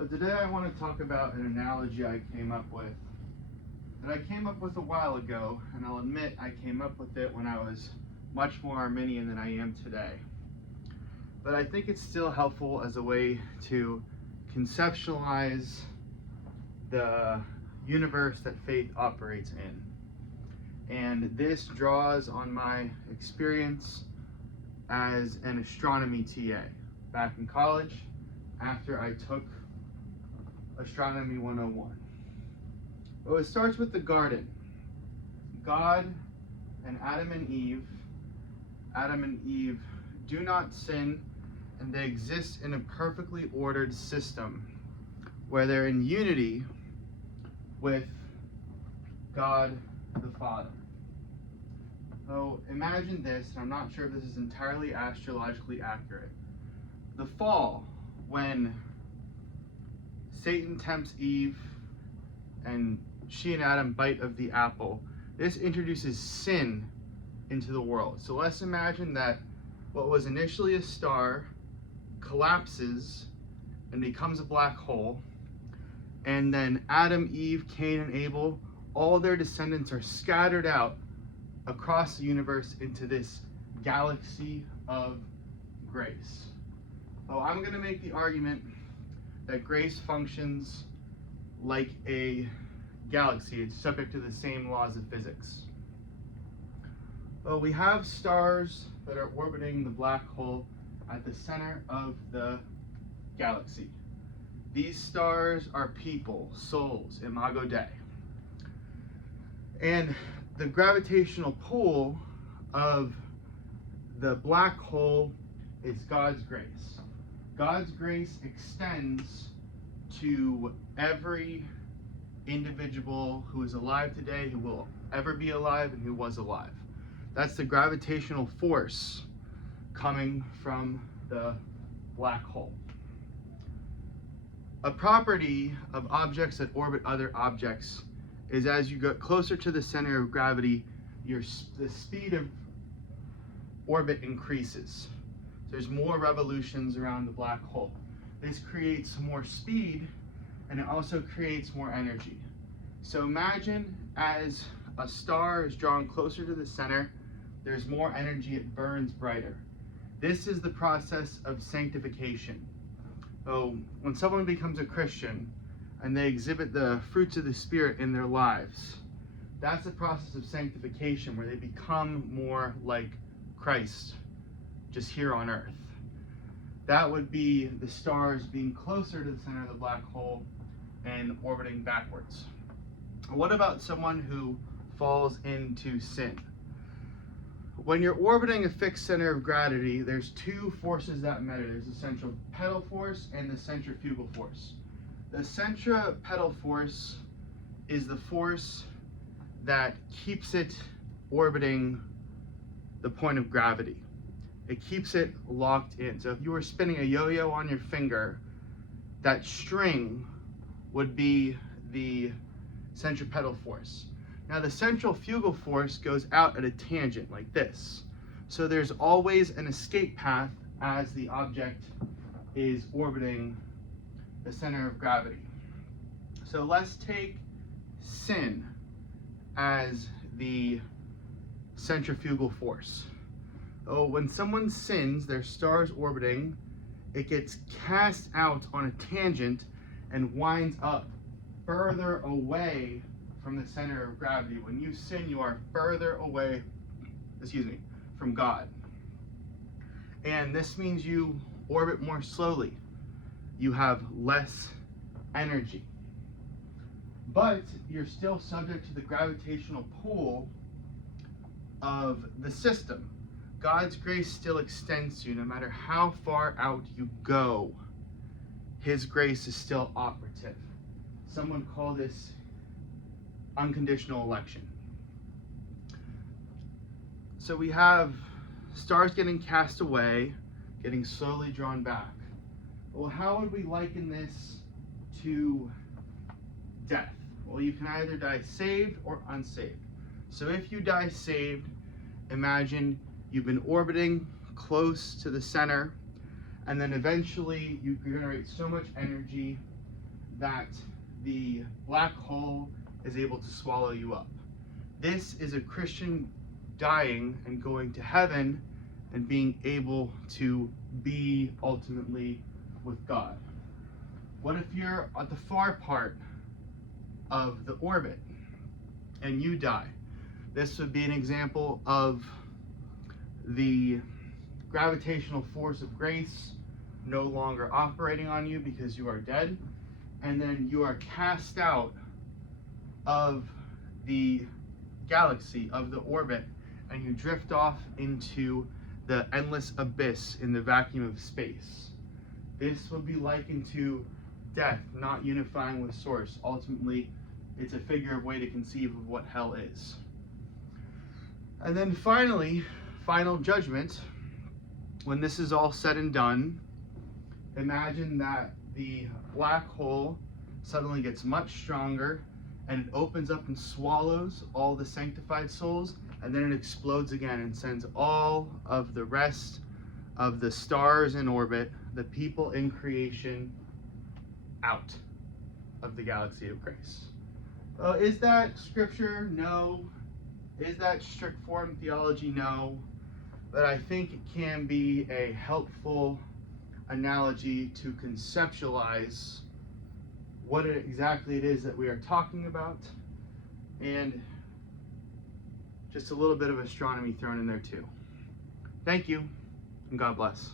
So today I want to talk about an analogy I came up with. That I came up with a while ago, and I'll admit I came up with it when I was much more Arminian than I am today. But I think it's still helpful as a way to conceptualize the universe that faith operates in. And this draws on my experience as an astronomy TA back in college after I took Astronomy 101. Well, it starts with the garden. God and Adam and Eve do not sin, and they exist in a perfectly ordered system where they're in unity with God the Father. So imagine this, and I'm not sure if this is entirely astrologically accurate. The fall, when Satan tempts Eve and she and Adam bite of the apple, this introduces sin into the world. So let's imagine that what was initially a star collapses and becomes a black hole, and then Adam, Eve, Cain, and Abel, all their descendants are scattered out across the universe into this galaxy of grace. So I'm going to make the argument that grace functions like a galaxy. It's subject to the same laws of physics. Well, we have stars that are orbiting the black hole at the center of the galaxy. These stars are people, souls, imago Dei. And the gravitational pull of the black hole is God's grace. God's grace extends to every individual who is alive today, who will ever be alive, and who was alive. That's the gravitational force coming from the black hole. A property of objects that orbit other objects is as you get closer to the center of gravity, the speed of orbit increases. There's more revolutions around the black hole. This creates more speed, and it also creates more energy. So imagine as a star is drawn closer to the center, there's more energy, it burns brighter. This is the process of sanctification. So when someone becomes a Christian and they exhibit the fruits of the Spirit in their lives, that's the process of sanctification where they become more like Christ, just here on earth. That would be the stars being closer to the center of the black hole and orbiting backwards. What about someone who falls into sin? When you're orbiting a fixed center of gravity, there's two forces that matter. There's the centripetal force and the centrifugal force. The centripetal force is the force that keeps it orbiting the point of gravity. It keeps it locked in. So if you were spinning a yo-yo on your finger, that string would be the centripetal force. Now the centrifugal force goes out at a tangent like this. So there's always an escape path as the object is orbiting the center of gravity. So let's take sin as the centrifugal force. Oh, when someone sins, their star's orbiting, it gets cast out on a tangent and winds up further away from the center of gravity. When you sin, you are further away, from God. And this means you orbit more slowly. You have less energy. But you're still subject to the gravitational pull of the system. God's grace still extends to you no matter how far out you go. His grace is still operative. Someone call this unconditional election. So we have stars getting cast away, getting slowly drawn back. Well, how would we liken this to death? Well, you can either die saved or unsaved. So if you die saved, imagine you've been orbiting close to the center, and then eventually you generate so much energy that the black hole is able to swallow you up. This is a Christian dying and going to heaven and being able to be ultimately with God. What if you're at the far part of the orbit and you die? This would be an example of the gravitational force of grace no longer operating on you because you are dead, and then you are cast out of the galaxy, of the orbit, and you drift off into the endless abyss in the vacuum of space. This would be likened to death not unifying with source. Ultimately, it's a figure of way to conceive of what hell is. And then finally, final judgment. When this is all said and done, imagine that the black hole suddenly gets much stronger and it opens up and swallows all the sanctified souls, and then it explodes again and sends all of the rest of the stars in orbit, the people in creation, out of the galaxy of grace. Is that scripture? No. Is that strict form theology? No. But I think it can be a helpful analogy to conceptualize what exactly it is that we are talking about, and just a little bit of astronomy thrown in there too. Thank you, and God bless.